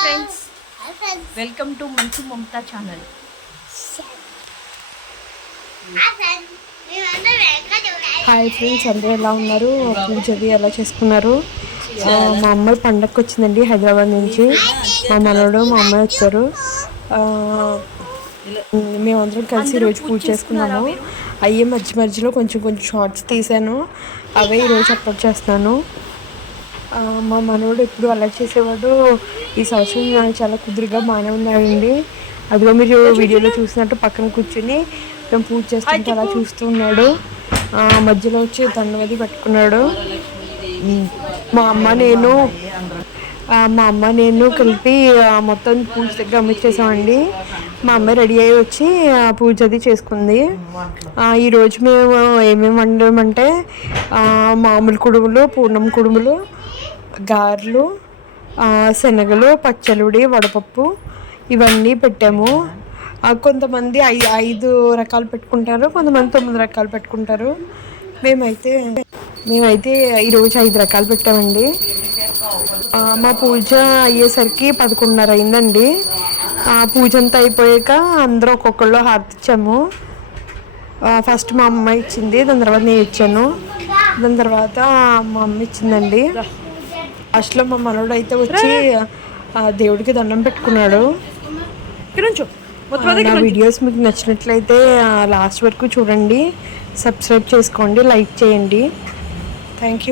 Friends, welcome to మంచు Mamata channel. Hi friends, అందరూ ఎలా ఉన్నారు? పూజది ఎలా చేసుకున్నారు? మా అమ్మ పండగకి వచ్చిందండి హైదరాబాద్ నుంచి. మా మనవడు మా అమ్మాయి వచ్చారు. మేమందరం కలిసి ఈరోజు పూజ చేసుకున్నాము. అయ్యే మధ్య మధ్యలో కొంచెం కొంచెం షార్ట్స్ తీసాను, అవే ఈరోజు అప్లోడ్ చేస్తున్నాను. మా మనవడు ఎప్పుడు అలా చేసేవాడు. ఈ సంవత్సరం చాలా కుదురుగా బాగానే ఉన్నాడండి. అదిగో మీరు వీడియోలో చూసినట్టు పక్కన కూర్చుని మేము పూజ చేసుకుంటూ అలా చూస్తూ ఉన్నాడు. మధ్యలో వచ్చి దండం అది పెట్టుకున్నాడు. మా అమ్మ నేను కలిపి మొత్తం పూజ దగ్గర అమ్మిచ్చేసామండి. మా అమ్మాయి రెడీ అయ్యి వచ్చి పూజ అది చేసుకుంది. ఈరోజు మేము ఏమేమి వండామంటే మామూలు కుడుములు, పూర్ణం కుడుములు, గారెలు, శనగలు, పచ్చలుడి, వడపప్పు ఇవన్నీ పెట్టాము. కొంతమంది 5 రకాలు పెట్టుకుంటారు, కొంతమంది 9 రకాలు పెట్టుకుంటారు. మేమైతే ఈరోజు 5 రకాలు పెట్టామండి. మా పూజ అయ్యేసరికి 11:30 అయిందండి. పూజ అంతా అయిపోయాక అందరూ ఒక్కొక్కళ్ళు హారతి ఇచ్చాము. ఫస్ట్ మా అమ్మ ఇచ్చింది, దాని తర్వాత నేను ఇచ్చాను, దాని తర్వాత మా అమ్మ ఇచ్చిందండి. లాస్ట్లో మా మనోడు అయితే వచ్చి దేవుడికి దండం పెట్టుకున్నాడు. నా వీడియోస్ మీకు నచ్చినట్లయితే లాస్ట్ వరకు చూడండి, సబ్స్క్రైబ్ చేసుకోండి, లైక్ చేయండి. Thank you.